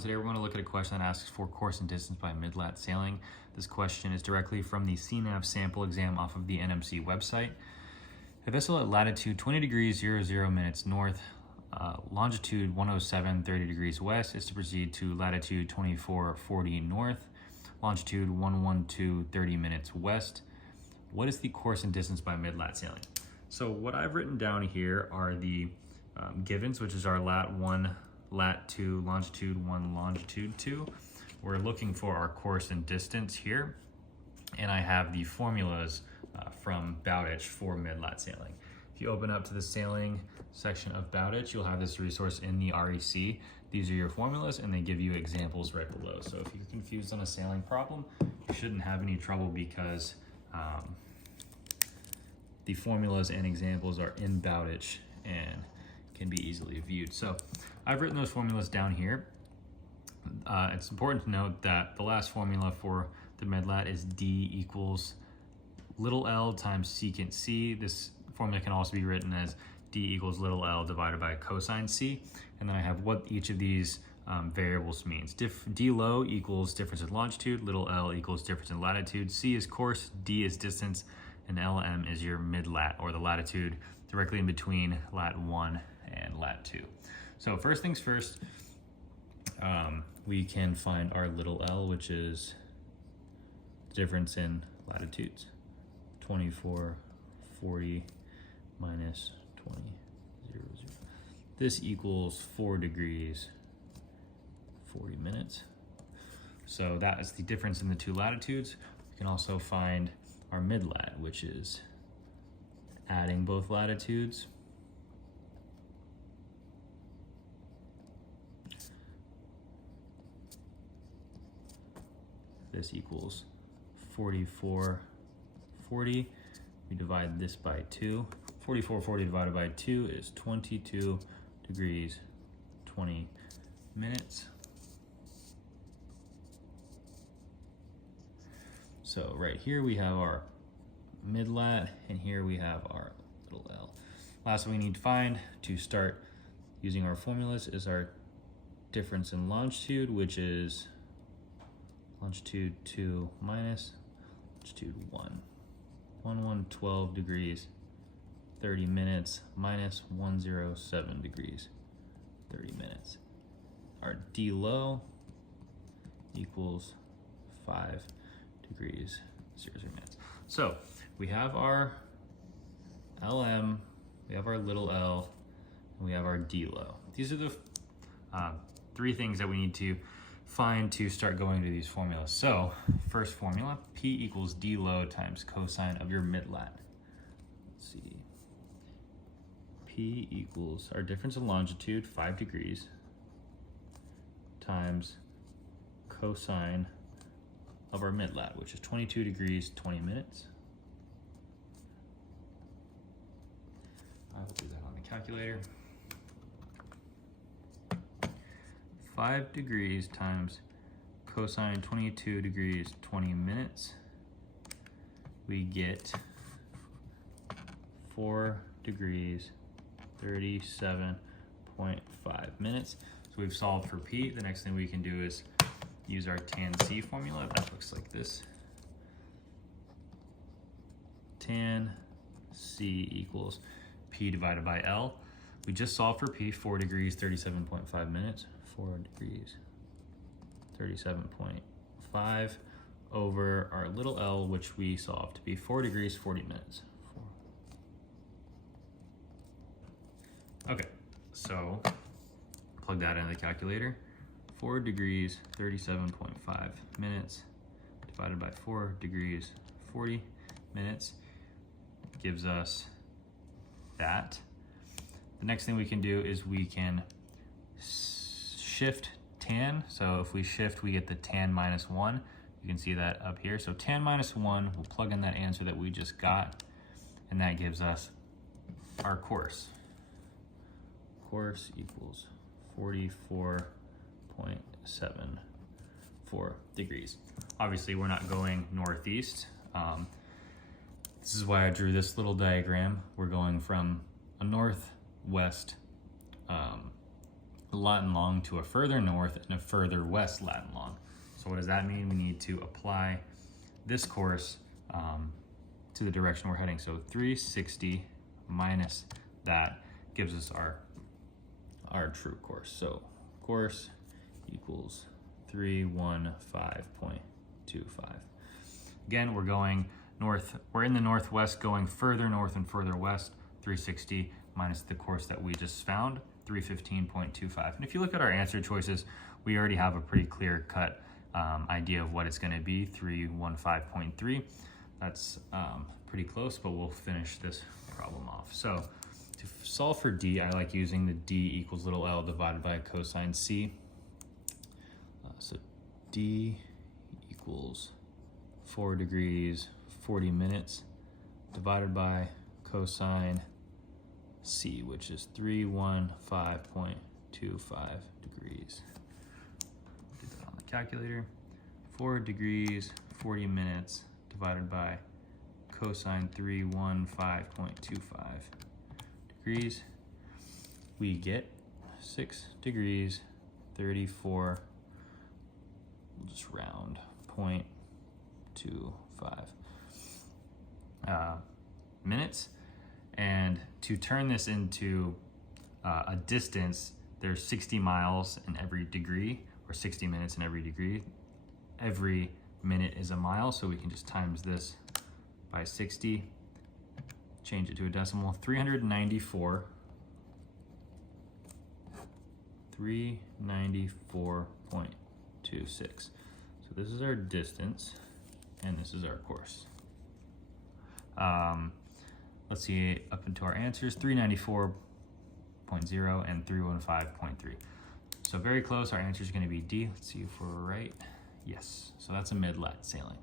Today we're going to look at a question that asks for course and distance by mid-lat sailing. This question is directly from the CNAV sample exam off of the NMC website. A vessel at latitude 20 degrees 00 minutes north, longitude 107 30 degrees west is to proceed to latitude 2440 north, longitude 112 30 minutes west. What is the course and distance by mid-lat sailing? So what I've written down here are the givens, which is our lat 1, lat 2, longitude 1, longitude 2. We're looking for our course and distance here, and I have the formulas from Bowditch for mid-lat sailing. If you open up to the sailing section of Bowditch, you'll have this resource in the REC. These are your formulas, and they give you examples right below. So if you're confused on a sailing problem, you shouldn't have any trouble because the formulas and examples are in Bowditch and can be easily viewed. So I've written those formulas down here. It's important to note that the last formula for the mid-lat is D equals little l times secant c. This formula can also be written as D equals little l divided by cosine c. And then I have what each of these variables means. D low equals difference in longitude, little l equals difference in latitude, c is course, d is distance, and LM is your mid-lat, or the latitude directly in between lat 1 and lat 2. So first things first, we can find our little l, which is difference in latitudes. 24, 40 minus 20, 0, 0. This equals 4 degrees, 40 minutes. So that is the difference in the two latitudes. We can also find our mid-lat, which is adding both latitudes. This equals 44, 40. We divide this by 2. 44, 40 divided by 2 is 22 degrees, 20 minutes. So right here we have our mid-lat, and here we have our little l. Last thing we need to find to start using our formulas is our difference in longitude, which is longitude 2 minus longitude 1. 112 degrees, 30 minutes, minus 107 degrees, 30 minutes. Our D low equals 5 degrees, 0 minutes. So we have our LM, we have our little l, and we have our D low. These are the three things that we need to find to start going to these formulas. So first formula, P equals D low times cosine of your mid-lat. Let's see. P equals our difference in longitude, 5 degrees, times cosine of our mid-lat, which is 22 degrees, 20 minutes. I will do that on the calculator. 5 degrees times cosine 22 degrees, 20 minutes. We get 4 degrees, 37.5 minutes. So we've solved for P. The next thing we can do is use our tan C formula. That looks like this. Tan C equals P divided by L. We just solved for P, 4 degrees, 37.5 minutes. 4 degrees, 37.5 over our little l, which we solved to be 4 degrees, 40 minutes. 4. Okay, so plug that into the calculator. 4 degrees, 37.5 minutes divided by 4 degrees, 40 minutes gives us that. The next thing we can do is we can shift tan. So if we shift, we get the tan minus 1. You can see that up here. So tan minus 1, we'll plug in that answer that we just got, and that gives us our course. Course equals 44.74 degrees. Obviously, we're not going northeast. This is why I drew this little diagram. We're going from a northwest lat long to a further north and a further west lat long. So what does that mean? We need to apply this course to the direction we're heading. So 360 minus that gives us our true course. So course equals 315.25. Again, we're going north. We're in the northwest, going further north and further west. 360 minus the course that we just found, 315.25. And if you look at our answer choices, we already have a pretty clear cut idea of what it's going to be, 315.3. That's pretty close, but we'll finish this problem off. So to solve for D, I like using the D equals little l divided by cosine C. So D equals 4 degrees, 40 minutes divided by cosine C, which is 315.25 degrees. Do that on the calculator. 4 degrees, 40 minutes divided by cosine 315.25 degrees. We get 6 degrees, 34, we'll just round, 0.25 minutes. And to turn this into a distance, there's 60 miles in every degree, or 60 minutes in every degree. Every minute is a mile, so we can just times this by 60, change it to a decimal, 394.26. So this is our distance, and this is our course. Let's see, up into our answers, 394.0 and 315.3. So very close, our answer is going to be D. Let's see if we're right. Yes, so that's a mid-lat sailing.